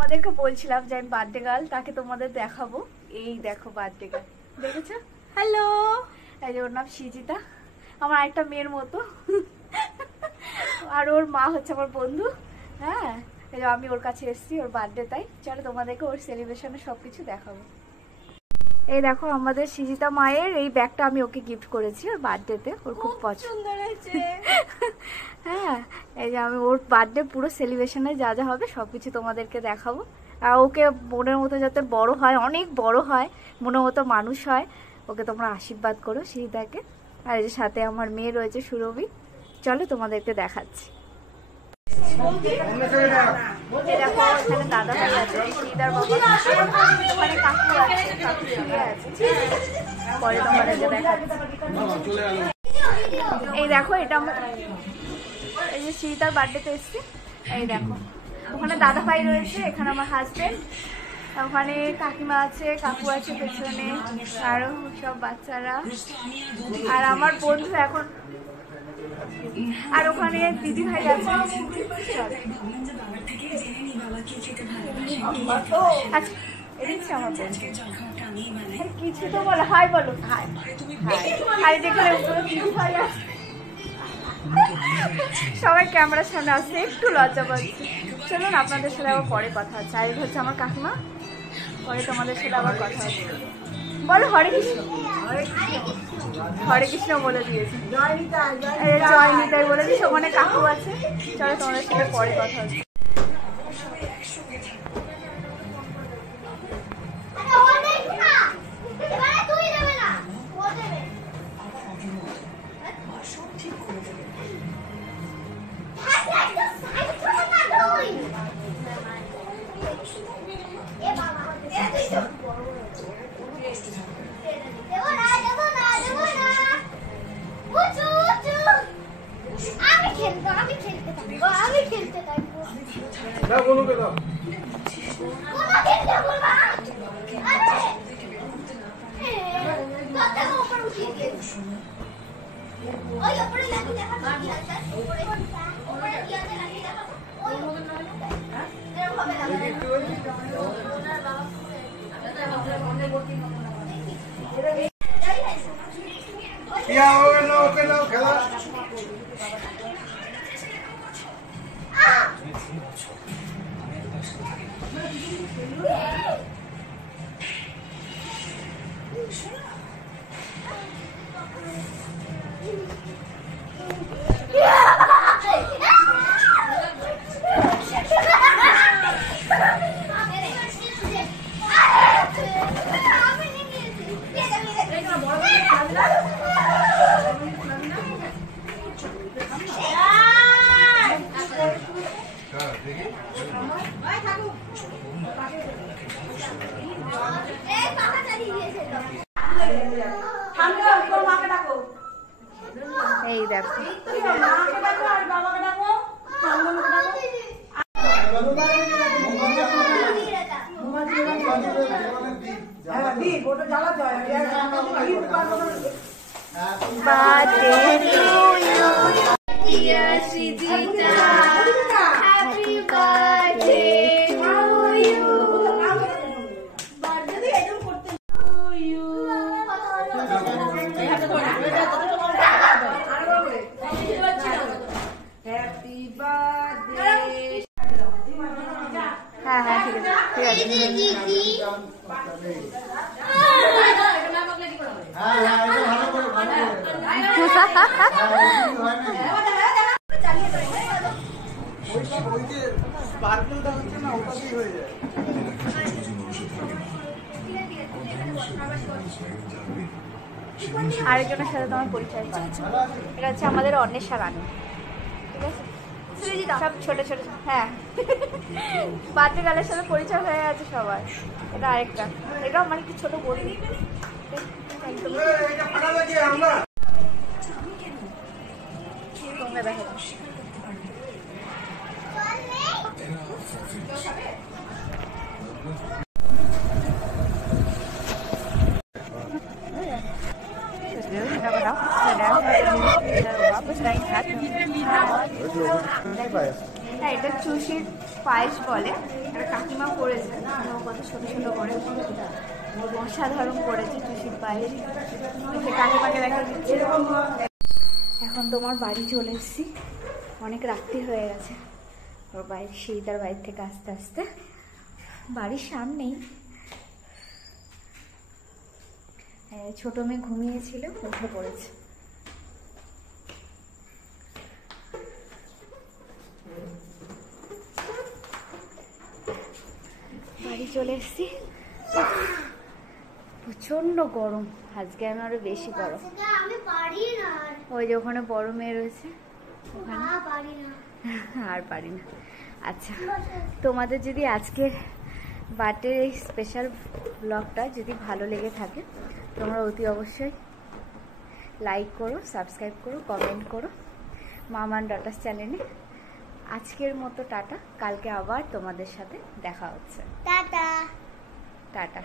তোমাদেরকে বলছিলাম যে আমি বার্থডে গার্ল, তাকে তোমাদের দেখাবো। এই দেখো বার্থডে গার্ল, দেখেছো? হ্যালো, এই যে ওর নাম সৃজিতা, আমার আরেকটা মেয়ের মতো। আর ওর মা হচ্ছে আমার বন্ধু। হ্যাঁ, এই যে আমি ওর কাছে এসেছি ওর বার্থডে, তাই চলো তোমাদেরকে ওর সেলিব্রেশনে সবকিছু দেখাবো। এই দেখো আমাদের সৃজিতা মায়ের এই ব্যাগটা আমি ওকে গিফট করেছি ওর বার্থডেতে, ওর খুব পছন্দ হয়েছে। হ্যাঁ, এই যে আমি ওর বার্থডে পুরো সেলিব্রেশনে যা যা হবে সবকিছু তোমাদেরকে দেখাবো। আর ওকে মনের মতো যাতে বড় হয়, অনেক বড় হয়, মনের মতো মানুষ হয়, ওকে তোমরা আশীর্বাদ করো সৃজিতাকে। আর এই যে সাথে আমার মেয়ে রয়েছে সুরভি, চলো তোমাদেরকে দেখাচ্ছি। দেখো এখানে দাদা ভাই আছে, সৃজিতার বাবা, ওখানে কাকু আছে, কাকু শুয়ে আছে। পরে তোমাদেরকে দেখাচ্ছি। এই দেখো এটা এই যে সৃজিতার বার্থডেতে এসছি। এই দেখো ওখানে দাদা ভাই রয়েছে, এখানে আমার হাজবেন্ড, ওখানে কাকিমা আছে, কাকু আছে পেছনে, আরো সব বাচ্চারা, আর আমার বন্ধু এখন, আর ওখানে দিদি ভাই আছে। আচ্ছা আমার কিছু তো বলো, হাই বলো, হাই। আর যেখানে দিদি ভাই আছে, সবাই ক্যামেরার সামনে আসছে, একটু লজ্জা পাচ্ছে। চলুন আপনাদের সাথে আবার পরে কথা হচ্ছে। আর হচ্ছে আমার কাকিমা, পরে তোমাদের সাথে আবার কথা হচ্ছে। বলো হরে কৃষ্ণ। হরে কৃষ্ণ বলে দিয়েছে, জয় নিতাই বলে দিয়েছে। ওখানে কাকু আছে, চলো তোমাদের সাথে পরে কথা হচ্ছে। এই দেখো birthday to you, dear Srijita, happy birthday to you, birthday to you, happy birthday. হ্যাঁ হ্যাঁ ঠিক আছে ঠিক আছে। আরেকজনের সাথে তোমার পরিচয় করা, এটা হচ্ছে আমাদের অন্বেষা রানী, ঠিক আছে? সব ছোট ছোট, হ্যাঁ বার্থডে গার্লের সাথে পরিচয় হয়ে গেছে সবার। এটা আরেকটা, এটাও মানে কি ছোট বলি। তোমরা দেখো वापस হ্যাঁ, এটা চুষির পায়েস বলে, একটা কাকিমা করেছে কত ছোট ছোট করে, অসাধারণ করেছে চুষির পায়েস। সে কাকিমাকে দেখা দিচ্ছে। এখন তোমার বাড়ি চলে এসেছি, অনেক রাত্রি হয়ে গেছে। ওর বাড়ির সিঁড়িটার বাইরে থেকে আস্তে আস্তে বাড়ির সামনেই। ছোট মেয়ে ঘুমিয়েছিল, উঠে পড়েছে। বাড়ি চলে এসেছি, প্রচন্ড গরম আজকে, আমি আরো বেশি গরম। ওই যে ওখানে বড় মেয়ে রয়েছে, আর পারি না। আচ্ছা, তোমাদের যদি আজকের বার্থডে এই স্পেশাল ব্লগটা যদি ভালো লেগে থাকে, তোমরা অতি অবশ্যই লাইক করো, সাবস্ক্রাইব করো, কমেন্ট করো মামান ডটাস চ্যানেলে। আজকের মতো টাটা, কালকে আবার তোমাদের সাথে দেখা হচ্ছে। Tata tata.